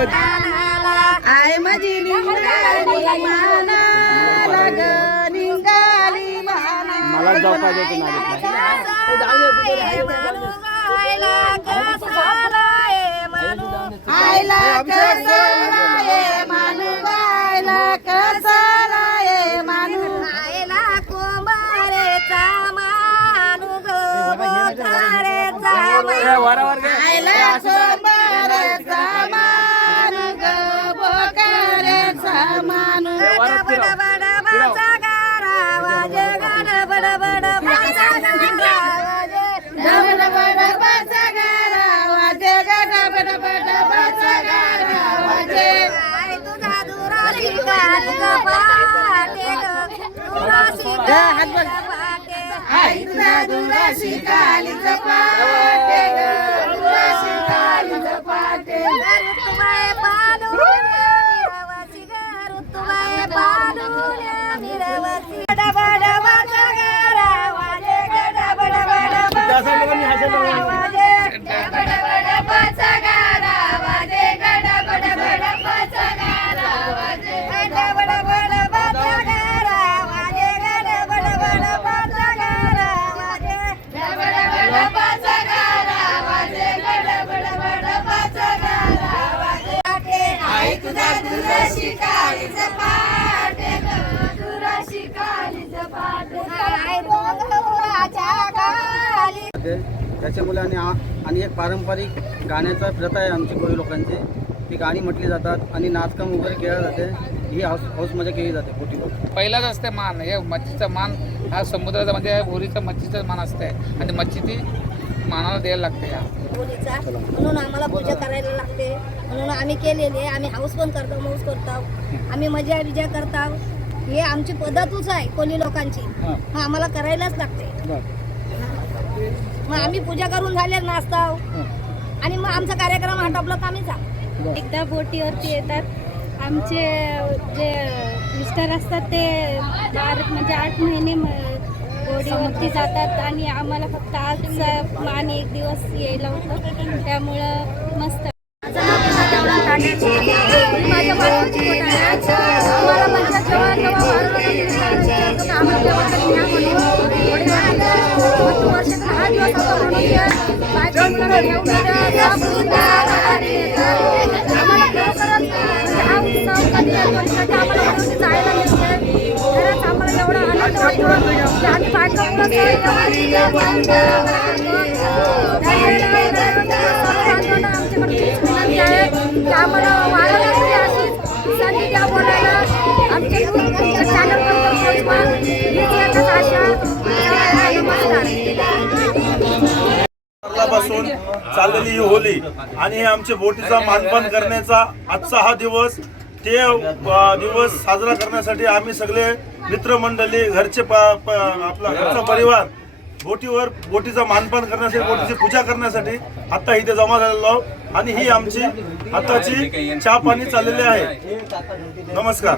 I माझी निघाली माना लाग निघाली माना. मला आयला कसाला ये मानू गायला कसाला ये मानू. आयला कुंभारेचा मानू गो बोथारेचा मानू. आयला कुंभारेचा दुराशी कालिका पाटे ग त्याच्यामुळे आणि आ- आणि एक पारंपरिक गाण्याचा प्रथा आहे आमची कोळी लोकांची. ती गाणी म्हटली जातात आणि नाचकाम वगैरे केलं जाते. ही हाऊस हाऊस मजा केली जाते बोटीवर पहिलाच असते मान. हे मच्छीचा मान हा समुद्राचा म्हणजे बोरीचा मच्छीचा मान असते. आणि मच्छी ती मानाला द्यायला लागते या म्हणून आम्हाला पूजा करायला लागते. म्हणून आम्ही केलेली आहे. आम्ही हाऊस पण करतो मौज करतो. आम्ही मजा विजा करतो. हे आमची पद्धतच आहे कोली लोकांची. हां. हा आम्हाला करायलाच लागते. बरं. मग आम्ही पूजा करून झाले नाचतो. हां. आणि मग आमचा कार्यक्रम आटोपला तर आम्ही जाऊ. बरं. एकदा बोटीवरती येतात. आमचे जे मिस्टर असतात ते बार म्हणजे आठ महिने म- बोटीवरती जातात आणि आम्हाला फक्त आज आणि एक दिवस यायला होतं. त्यामुळं मस्त. आम्हाला आम्हाला अशीच संधी द्या बोलायला आमच्या चॅनलपासून चाललेली ही होली आणि हे आमचे बोटीचा मानपान करण्याचा आजचा हा दिवस ते दिवस साजरा करण्यासाठी आम्ही सगळे मित्रमंडळी घरचे प- आपला घरचा परिवार बोटीवर बोटीचा मानपान करण्यासाठी बोटीची पूजा करण्यासाठी आता इथे जमा झालेलो आहोत. आणि ही आमची आताची चहा पाणी चाललेली आहे. नमस्कार.